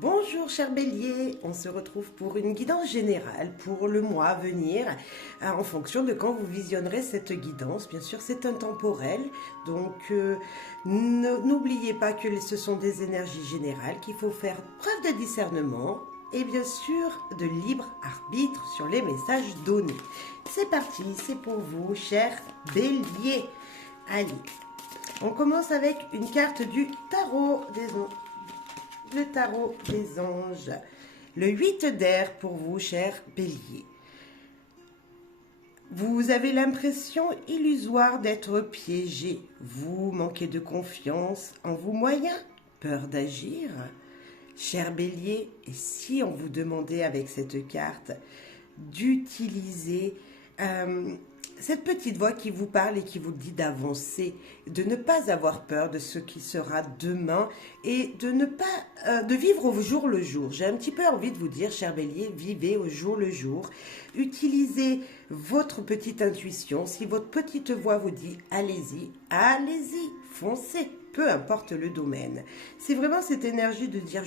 Bonjour cher Bélier, on se retrouve pour une guidance générale pour le mois à venir en fonction de quand vous visionnerez cette guidance. Bien sûr c'est intemporel, donc n'oubliez pas que ce sont des énergies générales, qu'il faut faire preuve de discernement et bien sûr de libre arbitre sur les messages donnés. C'est parti, c'est pour vous cher Bélier. Allez, on commence avec une carte du tarot des ondes. Le tarot des anges. Le 8 d'air pour vous, cher Bélier. Vous avez l'impression illusoire d'être piégé. Vous manquez de confiance en vos moyens, peur d'agir. Cher Bélier, et si on vous demandait avec cette carte d'utiliser cette petite voix qui vous parle et qui vous dit d'avancer, de ne pas avoir peur de ce qui sera demain et de ne pas de vivre au jour le jour. J'ai un petit peu envie de vous dire, cher Bélier, vivez au jour le jour. Utilisez votre petite intuition. Si votre petite voix vous dit allez-y, allez-y, foncez. Peu importe le domaine. C'est vraiment cette énergie de dire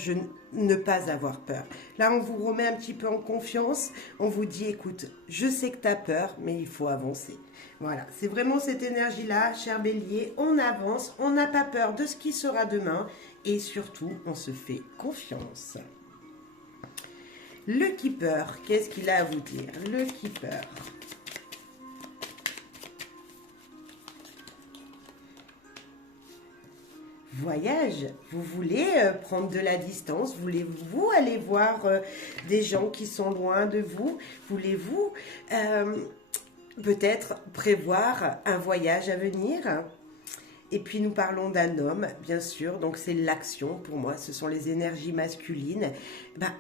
ne pas avoir peur. Là, on vous remet un petit peu en confiance. On vous dit, écoute, je sais que tu as peur, mais il faut avancer. Voilà, c'est vraiment cette énergie-là, cher Bélier. On avance, on n'a pas peur de ce qui sera demain. Et surtout, on se fait confiance. Le Keeper, qu'est-ce qu'il a à vous dire? Le Keeper. Voyage, vous voulez prendre de la distance, voulez-vous aller voir des gens qui sont loin de vous, voulez-vous peut-être prévoir un voyage à venir? Et puis nous parlons d'un homme, bien sûr, donc c'est l'action pour moi, ce sont les énergies masculines. Ben,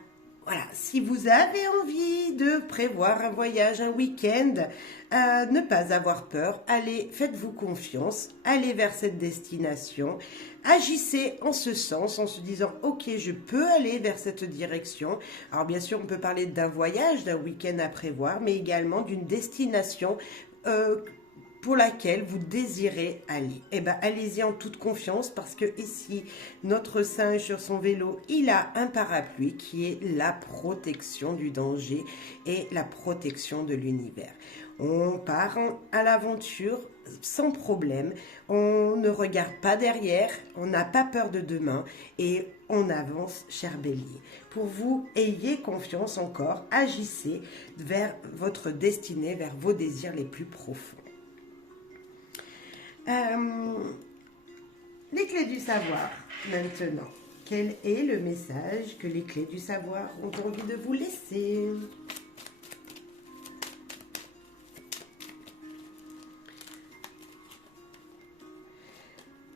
voilà, si vous avez envie de prévoir un voyage, un week-end, ne pas avoir peur, allez, faites-vous confiance, allez vers cette destination, agissez en ce sens, en se disant, ok, je peux aller vers cette direction. Alors bien sûr, on peut parler d'un voyage, d'un week-end à prévoir, mais également d'une destination pour laquelle vous désirez aller. Eh bien, allez-y en toute confiance parce que ici, notre singe sur son vélo, il a un parapluie qui est la protection du danger et la protection de l'univers. On part à l'aventure sans problème, on ne regarde pas derrière, on n'a pas peur de demain et on avance, cher Bélier. Pour vous, ayez confiance encore, agissez vers votre destinée, vers vos désirs les plus profonds. Les clés du savoir, maintenant. Quel est le message que les clés du savoir ont envie de vous laisser?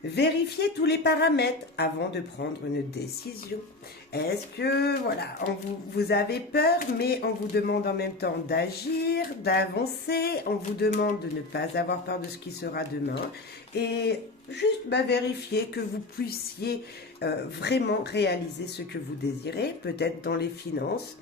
Vérifiez tous les paramètres avant de prendre une décision. Est-ce que, voilà, vous avez peur, mais on vous demande en même temps d'agir, d'avancer, on vous demande de ne pas avoir peur de ce qui sera demain et juste vérifier que vous puissiez vraiment réaliser ce que vous désirez, peut-être dans les finances,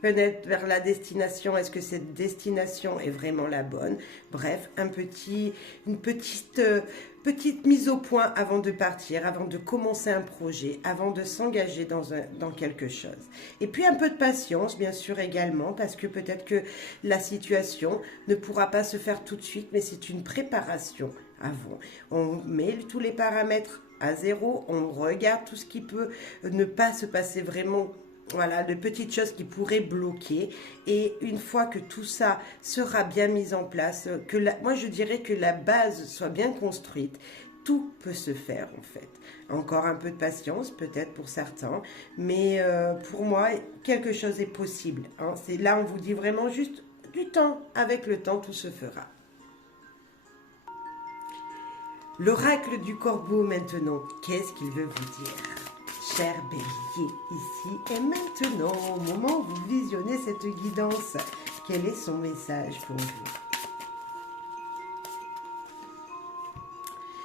peut-être vers la destination, est-ce que cette destination est vraiment la bonne? Bref, une petite mise au point avant de partir, avant de commencer un projet, avant de s'engager dans quelque chose. Et puis un peu de patience, bien sûr, également, parce que peut-être que la situation ne pourra pas se faire tout de suite, mais c'est une préparation avant. On met tous les paramètres à zéro, on regarde tout ce qui peut ne pas se passer vraiment. Voilà, de petites choses qui pourraient bloquer. Et une fois que tout ça sera bien mis en place, moi je dirais que la base soit bien construite, tout peut se faire en fait. Encore un peu de patience peut-être pour certains, mais pour moi, quelque chose est possible. Hein. Là, on vous dit vraiment juste du temps. Avec le temps, tout se fera. L'oracle du corbeau maintenant, qu'est-ce qu'il veut vous dire? Cher Bélier, ici et maintenant, au moment où vous visionnez cette guidance, quel est son message pour vous?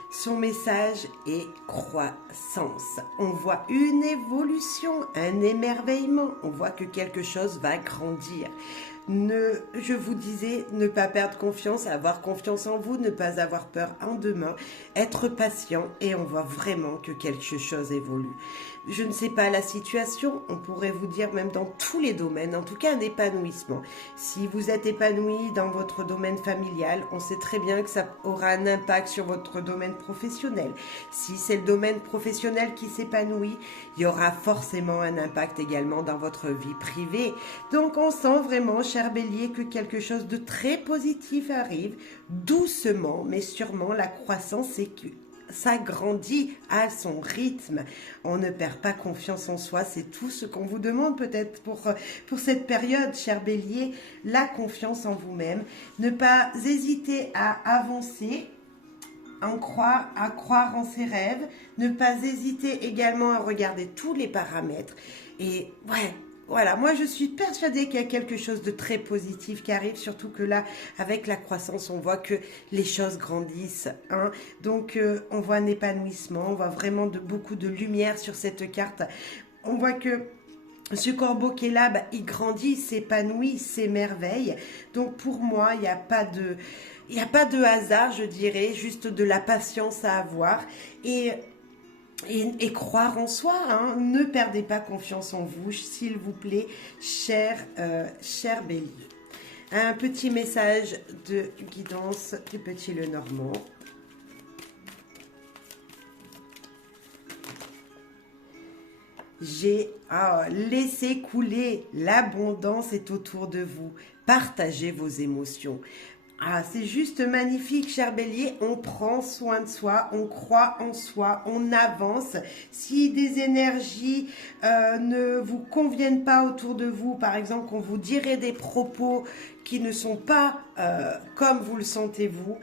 Son message est croissance. On voit une évolution, un émerveillement. On voit que quelque chose va grandir. Je vous disais, ne pas perdre confiance, avoir confiance en vous, ne pas avoir peur en demain, être patient et on voit vraiment que quelque chose évolue. Je ne sais pas la situation, on pourrait vous dire même dans tous les domaines, en tout cas un épanouissement. Si vous êtes épanoui dans votre domaine familial, on sait très bien que ça aura un impact sur votre domaine professionnel. Si c'est le domaine professionnel qui s'épanouit, il y aura forcément un impact également dans votre vie privée. Donc on sent vraiment, cher Bélier, que quelque chose de très positif arrive, doucement, mais sûrement la croissance est que ça grandit à son rythme. On ne perd pas confiance en soi, c'est tout ce qu'on vous demande peut-être pour cette période, cher Bélier, la confiance en vous-même, ne pas hésiter à avancer, à croire en ses rêves, ne pas hésiter également à regarder tous les paramètres. Et ouais, voilà, moi je suis persuadée qu'il y a quelque chose de très positif qui arrive, surtout que là, avec la croissance, on voit que les choses grandissent. Hein. Donc on voit un épanouissement, on voit vraiment beaucoup de lumière sur cette carte. On voit que ce corbeau qui est là, il grandit, il s'épanouit, il s'émerveille. Donc pour moi, il n'y a pas de hasard, je dirais, juste de la patience à avoir. Et croire en soi, hein. Ne perdez pas confiance en vous, s'il vous plaît, cher Bélier. Un petit message de guidance du petit Lenormand. Laissez couler, l'abondance est autour de vous. Partagez vos émotions. C'est juste magnifique, cher Bélier. On prend soin de soi, on croit en soi, on avance. Si des énergies ne vous conviennent pas autour de vous, par exemple, qu'on vous dirait des propos qui ne sont pas comme vous le sentez vous,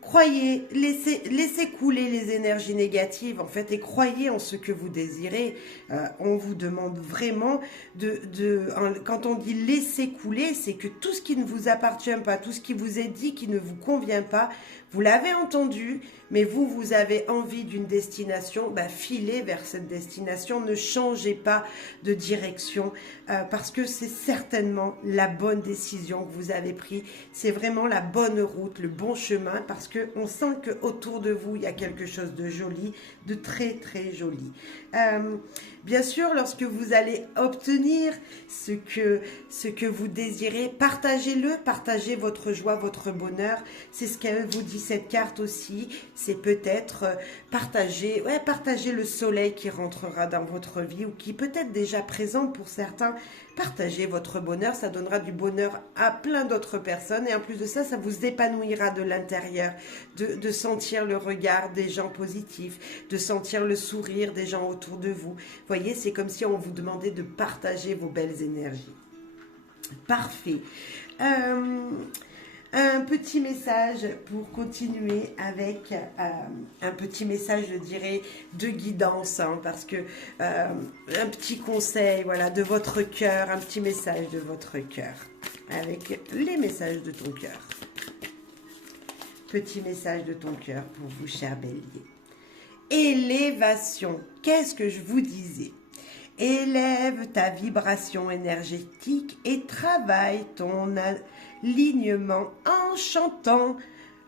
croyez, laissez couler les énergies négatives en fait et croyez en ce que vous désirez. On vous demande vraiment quand on dit laisser couler, c'est que tout ce qui ne vous appartient pas, tout ce qui vous est dit qui ne vous convient pas, vous l'avez entendu, mais vous avez envie d'une destination, filez vers cette destination, ne changez pas de direction parce que c'est certainement la bonne décision que vous avez prise. C'est vraiment la bonne route, le bon chemin parce qu'on sent qu'autour de vous, il y a quelque chose de joli, de très très joli. Bien sûr, lorsque vous allez obtenir ce que vous désirez, partagez-le, partagez votre joie, votre bonheur. C'est ce qu'elle vous dit cette carte aussi. C'est peut-être partager le soleil qui rentrera dans votre vie ou qui peut être déjà présent pour certains. Partagez votre bonheur, ça donnera du bonheur à plein d'autres personnes et en plus de ça, ça vous épanouira de l'intérieur, de sentir le regard des gens positifs, de sentir le sourire des gens autour de vous. Vous voyez, c'est comme si on vous demandait de partager vos belles énergies. Parfait. Un petit message pour continuer avec un petit message, je dirais, de guidance, hein, parce que un petit conseil, voilà, de votre cœur, un petit message de votre cœur, avec les messages de ton cœur. Petit message de ton cœur pour vous, cher Bélier. Élévation, qu'est-ce que je vous disais ? Élève ta vibration énergétique et travaille ton alignement en chantant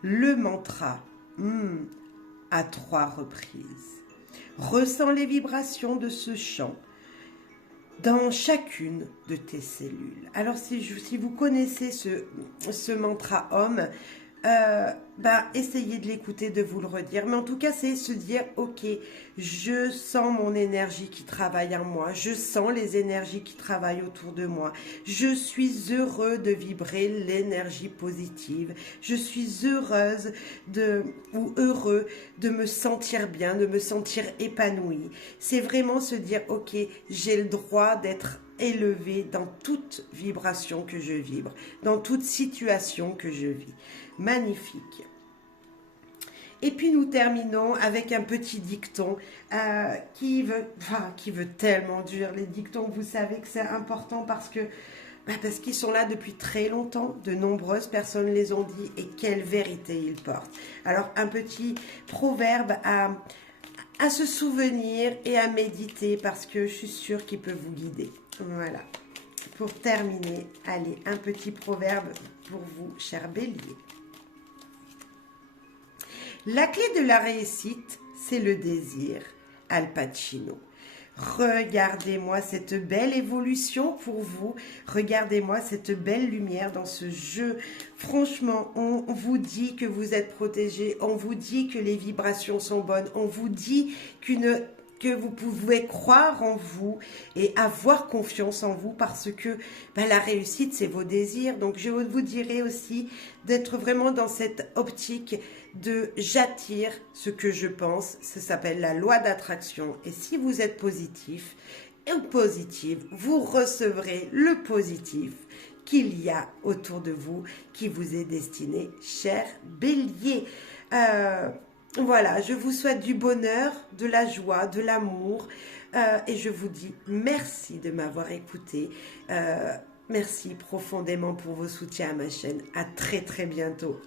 le mantra à 3 reprises. Ressens les vibrations de ce chant dans chacune de tes cellules. Alors si vous connaissez ce mantra Om, essayez de l'écouter, de vous le redire. Mais en tout cas, c'est se dire, ok, je sens mon énergie qui travaille en moi, je sens les énergies qui travaillent autour de moi, je suis heureux de vibrer l'énergie positive, je suis heureuse ou heureux de me sentir bien, de me sentir épanoui. C'est vraiment se dire, ok, j'ai le droit d'être élevé dans toute vibration que je vibre, dans toute situation que je vis. Magnifique. Et puis nous terminons avec un petit dicton qui veut tellement dur. Les dictons, vous savez que c'est important parce qu'ils sont là depuis très longtemps. De nombreuses personnes les ont dit et quelle vérité ils portent. Alors un petit proverbe à se souvenir et à méditer parce que je suis sûre qu'il peut vous guider. Voilà. pour terminer, allez, un petit proverbe pour vous, cher Bélier. La clé de la réussite, c'est le désir. Al Pacino. Regardez-moi cette belle évolution pour vous. Regardez-moi cette belle lumière dans ce jeu. Franchement, on vous dit que vous êtes protégé. On vous dit que les vibrations sont bonnes. On vous dit que vous pouvez croire en vous et avoir confiance en vous parce que la réussite, c'est vos désirs. Donc, je vous dirais aussi d'être vraiment dans cette optique de j'attire ce que je pense. Ça s'appelle la loi d'attraction. Et si vous êtes positif ou positive, vous recevrez le positif qu'il y a autour de vous qui vous est destiné, cher Bélier. Voilà, je vous souhaite du bonheur, de la joie, de l'amour et je vous dis merci de m'avoir écouté. Merci profondément pour vos soutiens à ma chaîne. À très très bientôt.